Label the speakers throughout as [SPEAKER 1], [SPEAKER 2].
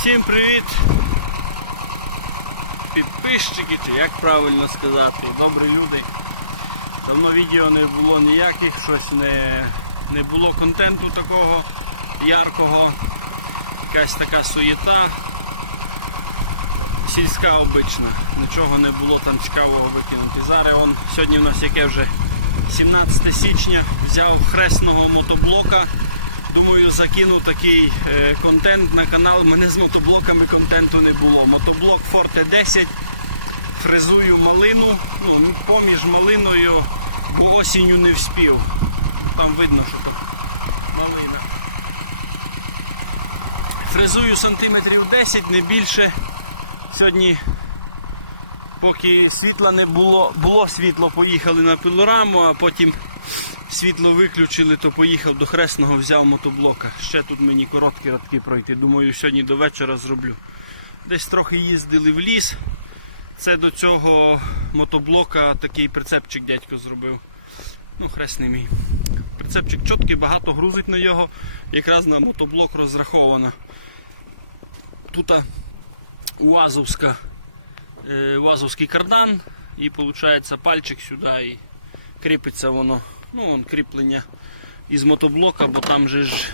[SPEAKER 1] Всім привіт! Підписчики, чи як правильно сказати, добрі люди. Давно відео не було ніяких, щось не, не було контенту такого яркого. Якась така суєта. Сільська обична. Нічого не було там цікавого викинути. Зараз он, сьогодні у нас яке вже 17 січня, взяв хресного мотоблока. Думаю, закину такий е, контент на канал. Мене з мотоблоками контенту не було. Мотоблок Forte 10. Фрезую малину, ну, поміж малиною, бо осінню не вспів. Там видно, що то малина. Фрезую сантиметрів 10, не більше. Сьогодні, поки світла не було, було світло, поїхали на пилораму, а потім світло виключили, то поїхав до Хресного, взяв мотоблока. Ще тут мені короткі радки пройти. Думаю, сьогодні до вечора зроблю. Десь трохи їздили в ліс. Це до цього мотоблока такий прицепчик дядько зробив. Ну, хресний мій. Прицепчик чіткий, багато грузить на його. Якраз на мотоблок розраховано. Тут УАЗовська, е, УАЗовський кардан і виходить пальчик сюди і кріпиться воно. Ну, вон кріплення із мотоблока, бо там же ж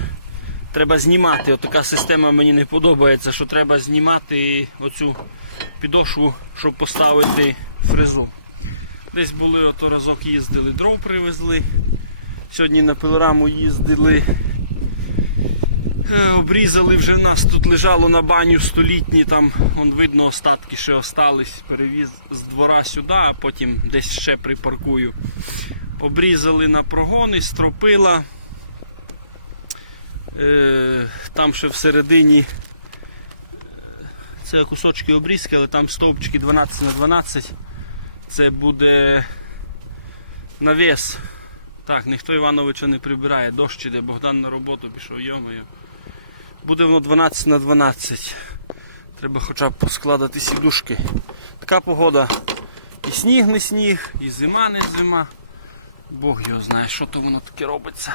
[SPEAKER 1] треба знімати. Отака система мені не подобається, що треба знімати оцю підошву, щоб поставити фрезу. Десь були ото разок їздили, дров привезли. Сьогодні на пилораму їздили. Е, Обрізали вже нас тут лежало на баню столітні, там вон видно остатки ще остались. Перевіз з двора сюди, а потім десь ще припаркую. Обрізали на прогони, стропила. Е, Там ще всередині е, це кусочки обрізки, але там стовпчики 12 на 12. Це буде навіс. Так, ніхто Івановича не прибирає, дощ іде, Богдан на роботу пішов, йомою. Буде воно 12 на 12. Треба хоча б поскладати сідушки. Така погода. І сніг не сніг, і зима не зима. Бог його знає, що то воно таке робиться.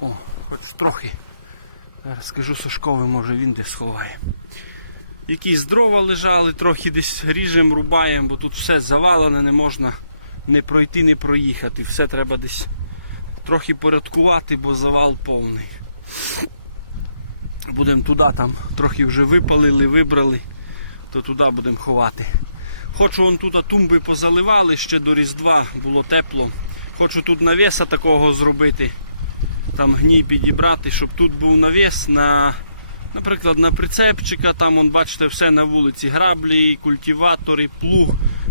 [SPEAKER 1] О, хоч трохи. Зараз скажу Сашкові, може він десь сховає. Якісь дрова лежали, трохи десь ріжемо, рубаємо, бо тут все завалене, не можна не пройти, не проїхати. Все треба десь трохи порядкувати, бо завал повний. Будемо туди там трохи вже випалили, вибрали, то туди будемо ховати. Хочу вон тут тумби позаливали, ще до Різдва було тепло. Хочу тут навіса такого зробити, там гній підібрати, щоб тут був навіс на, наприклад, на прицепчика, там вон, бачите, все на вулиці. Граблі, культиватори, плуг,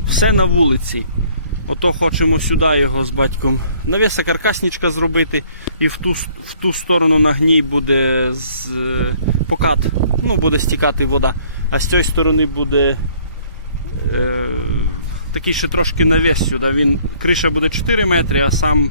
[SPEAKER 1] все на вулиці. Ото хочемо сюди його з батьком. Навіса каркасничка зробити і в ту, в ту сторону на гній буде з, е, покат, ну, буде стікати вода. А з цієї сторони буде такий ще трошки навіс сюди. Він, криша буде 4 метри, а сам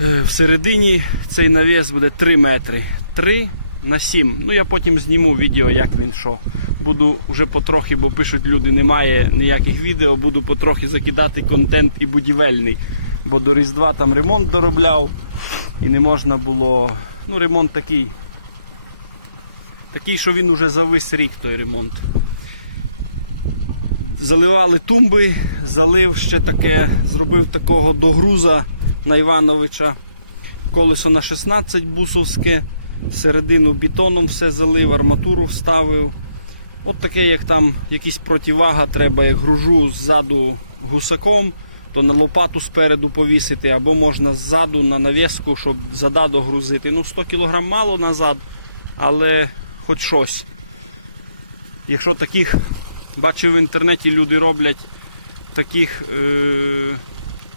[SPEAKER 1] е, всередині цей навіс буде 3 метри. 3 на 7. Ну я потім зніму відео, як він що. Буду вже потрохи, бо пишуть люди, немає ніяких відео, буду потрохи закидати контент і будівельний. Бо до Різдва там ремонт доробляв і не можна було. Ну, ремонт такий. Такий, що він уже завис рік той ремонт. Заливали тумби, залив ще таке, зробив такого догруза на Івановича. Колесо на 16 бусовське, середину бетоном все залив, арматуру вставив. От таке, як там якісь противага треба, як гружу ззаду гусаком, то на лопату спереду повісити, або можна ззаду на навіску, щоб зада догрузити. Ну 100 кг мало назад, але хоч щось. Якщо таких, бачив в інтернеті, люди роблять таких е-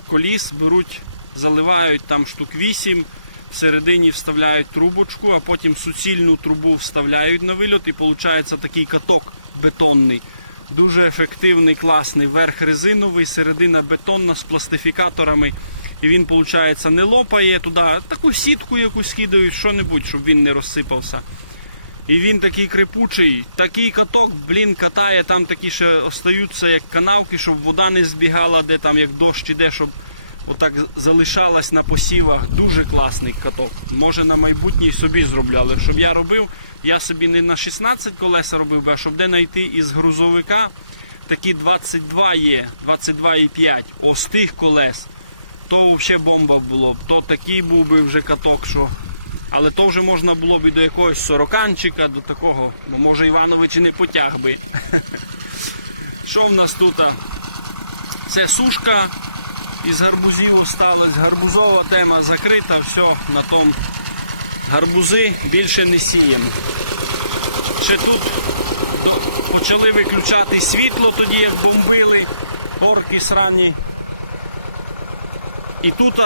[SPEAKER 1] коліс, беруть, заливають там штук 8, всередині вставляють трубочку, а потім суцільну трубу вставляють на вильот і виходить такий каток бетонний. Дуже ефективний, класний. Верх резиновий, середина бетонна з пластифікаторами. І він, виходить, не лопає туди, таку сітку якусь скидають, що-небудь, щоб він не розсипався. І він такий крипучий, такий каток, блін, катає, там такі ще остаються як канавки, щоб вода не збігала, де там як дощ іде, щоб отак залишалась на посівах. Дуже класний каток. Може на майбутнє собі зроблю. Але щоб я робив, я собі не на 16 колеса робив, би, а щоб де знайти із грузовика такі 22 є, 22,5. Ось тих колес. То взагалі бомба було б. То такий був би вже каток, що. Але то вже можна було б і до якогось сороканчика, до такого, бо може Іванович і не потяг би. Що в нас тут? Це сушка із гарбузів осталась. Гарбузова тема закрита, все, на тому гарбузи більше не сіємо. Ще тут почали виключати світло тоді, як бомбили орки срані. І тут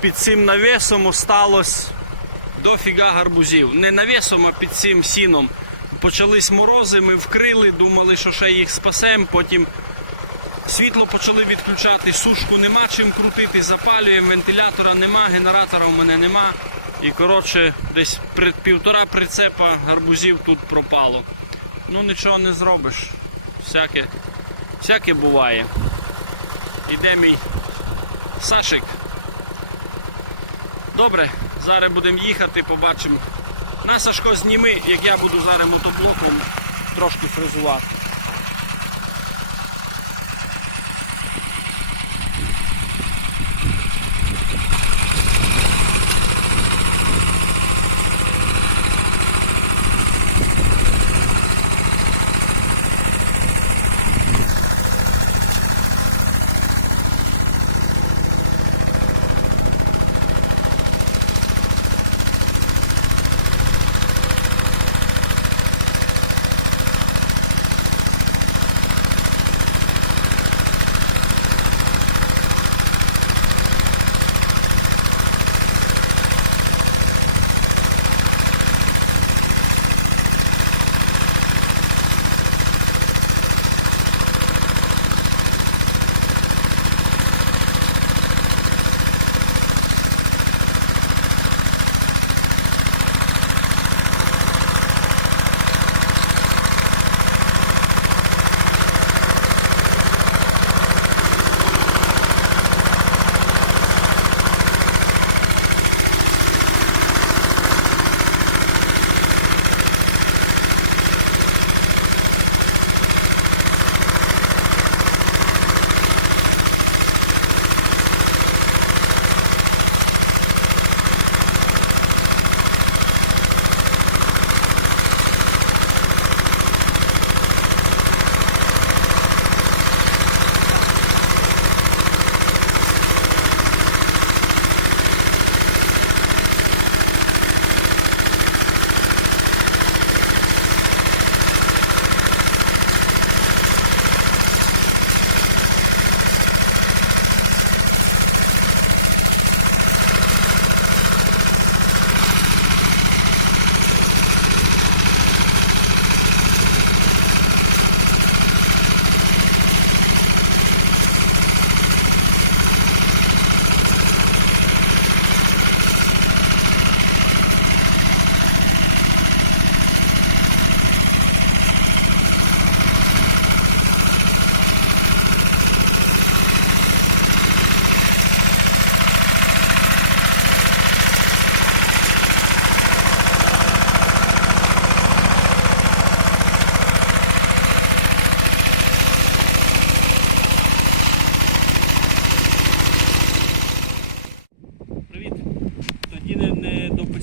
[SPEAKER 1] під цим навісом осталось дофіга гарбузів. Не навісом, а під цим сіном. Почались морози, ми вкрили, думали, що ще їх спасемо, потім світло почали відключати, сушку нема чим крутити, запалюємо, вентилятора нема, генератора у мене нема. І коротше, десь півтора прицепа гарбузів тут пропало. Ну нічого не зробиш. Всяке, всяке буває. Іде мій Сашик. Добре, зараз будемо їхати, побачимо. На Сашко зніми, як я буду зараз мотоблоком трошки фрезувати.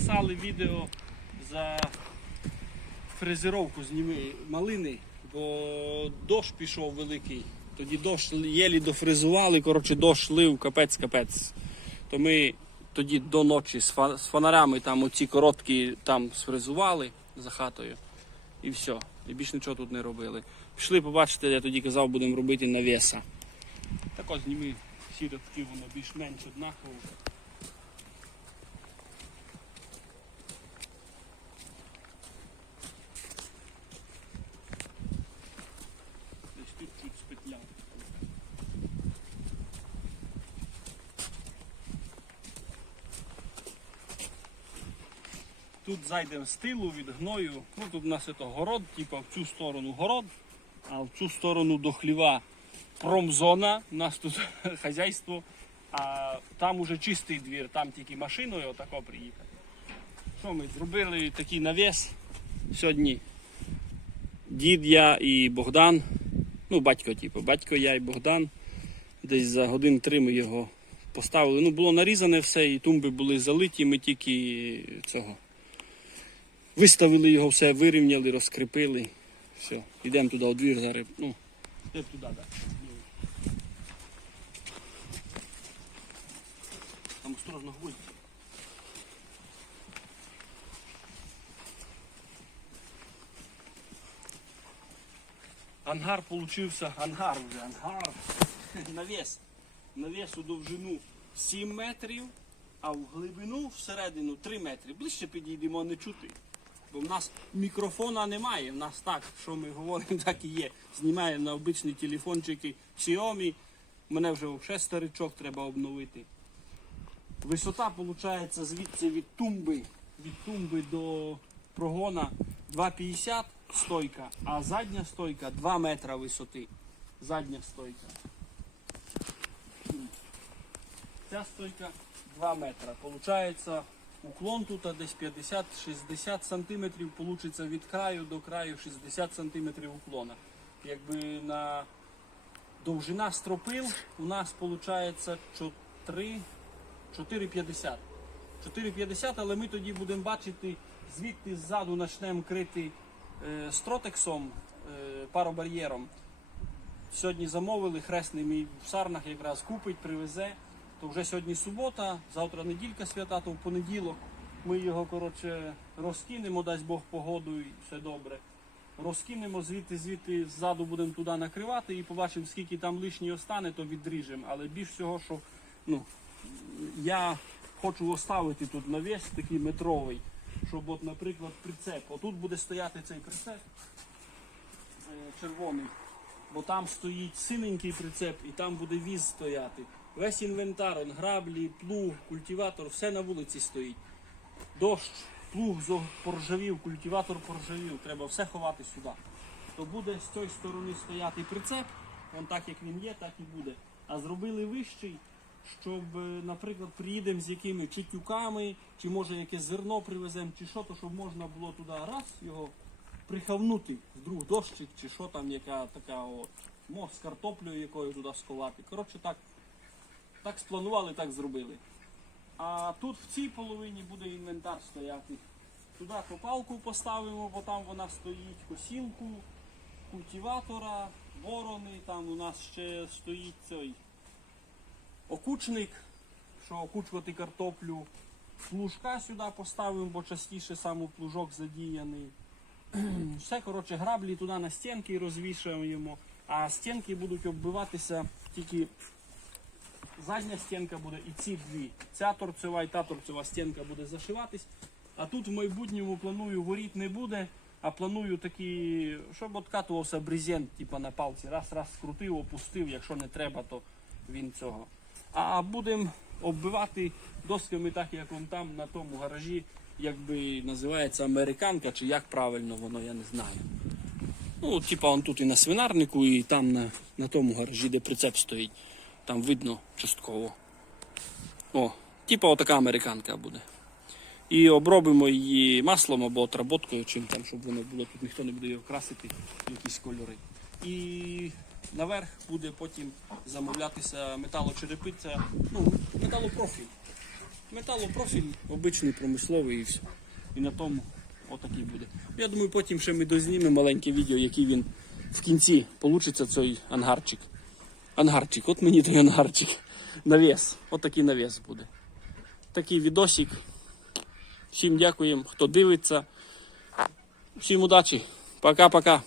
[SPEAKER 1] Не відео за фрезеровку зніми малини, бо дощ пішов великий. Тоді дощ єлі дофрезували, коротше, дощ лив, капець, капець. То ми тоді до ночі з, фонарями там оці короткі там сфрезували за хатою. І все. І більше нічого тут не робили. Пішли побачити, я тоді казав, будемо робити навіса. Так ось зніми всі рядки, воно більш-менш однаково. Десь тут чуть спетляв. Тут зайдемо з тилу від гною. Ну тут у нас це город, типу в цю сторону город, а в цю сторону до хліва промзона. У нас тут хазяйство А там уже чистий двір, там тільки машиною отако приїхати. Що ми зробили такий навіс сьогодні. Дід, я і Богдан. Ну, батько, типу, батько, я і Богдан. Десь за годин три ми його поставили. Ну, було нарізане все, і тумби були залиті, ми тільки цього. Виставили його все, вирівняли, розкріпили. Все, йдемо туди у двір зараз. Ну, йдемо туди, так. Там осторожно гвоздь. Ангар получився, ангар вже, ангар. Навіс. Навіс у довжину 7 метрів, а в глибину всередину 3 метри. Ближче підійдемо не чути. Бо в нас мікрофона немає, в нас так, що ми говоримо, так і є. Знімаємо на обичні телефончики Xiaomi. Мене вже взагалі старичок треба обновити. Висота виходить звідси від тумби, від тумби до прогона 2,50 стойка, а задня стойка 2 метра висоти. Задня стойка. Ця стойка 2 метра. Получається уклон тут десь 50-60 сантиметрів, получиться від краю до краю 60 сантиметрів уклона. Якби на довжина стропил у нас виходить 4 4,50. 4,50, але ми тоді будемо бачити, звідти ззаду почнемо крити е, стротексом, е, паробар'єром. Сьогодні замовили, хресний мій в сарнах якраз купить, привезе. То вже сьогодні субота, завтра неділька свята, то в понеділок ми його коротше, розкинемо, дасть Бог погоду і все добре. Розкинемо звідти, звідти ззаду будемо туди накривати і побачимо, скільки там лишнього остане, то відріжемо. Але більш всього, що ну, я хочу оставити тут навіс такий метровий, щоб, от, наприклад, прицеп. Отут буде стояти цей прицеп е, червоний, бо там стоїть синенький прицеп і там буде віз стояти. Весь інвентар, он, граблі, плуг, культиватор, все на вулиці стоїть. Дощ, плуг поржавів, культиватор поржавів, треба все ховати сюди. То буде з цієї сторони стояти прицеп, он так як він є, так і буде. А зробили вищий, щоб, е, наприклад, приїдемо з якими чи тюками, чи може якесь зерно привеземо, чи що, то щоб можна було туди раз його прихавнути, вдруг дощик, чи що там, яка така от, мох з картоплею якою туди сховати. Коротше, так, так спланували, так зробили. А тут в цій половині буде інвентар стояти. Туди копалку поставимо, бо там вона стоїть, косілку, культиватора, ворони, там у нас ще стоїть цей окучник, що окучувати картоплю. Плужка сюди поставимо, бо частіше саме плужок задіяний. Все, коротше, граблі туди на стінки розвішуємо, а стінки будуть оббиватися тільки задня стінка буде і ці дві. Ця торцева і та торцева стінка буде зашиватись. А тут в майбутньому планую воріт не буде, а планую такі, щоб откатувався брезент, типу на палці. Раз, раз скрутив, опустив, якщо не треба, то він цього. А будемо оббивати досками, так як он там на тому гаражі, якби називається американка, чи як правильно воно, я не знаю. Ну, типа он тут і на свинарнику, і там на, на тому гаражі, де прицеп стоїть. Там видно частково. О, типа отака американка буде. І обробимо її маслом або отработкою, чим там, щоб воно було, тут ніхто не буде його красити якісь кольори. І наверх буде потім замовлятися металочерепиця, ну, металопрофіль. Металопрофіль обичний промисловий і все. І на тому отакий буде. Я думаю, потім ще ми дознімемо маленьке відео, який він в кінці получиться цей ангарчик. Ангарчик, от мені той ангарчик. Навіс. От такий навіс буде. Такий відосик. Всім дякуємо, хто дивиться. Всім удачі. Пока-пока.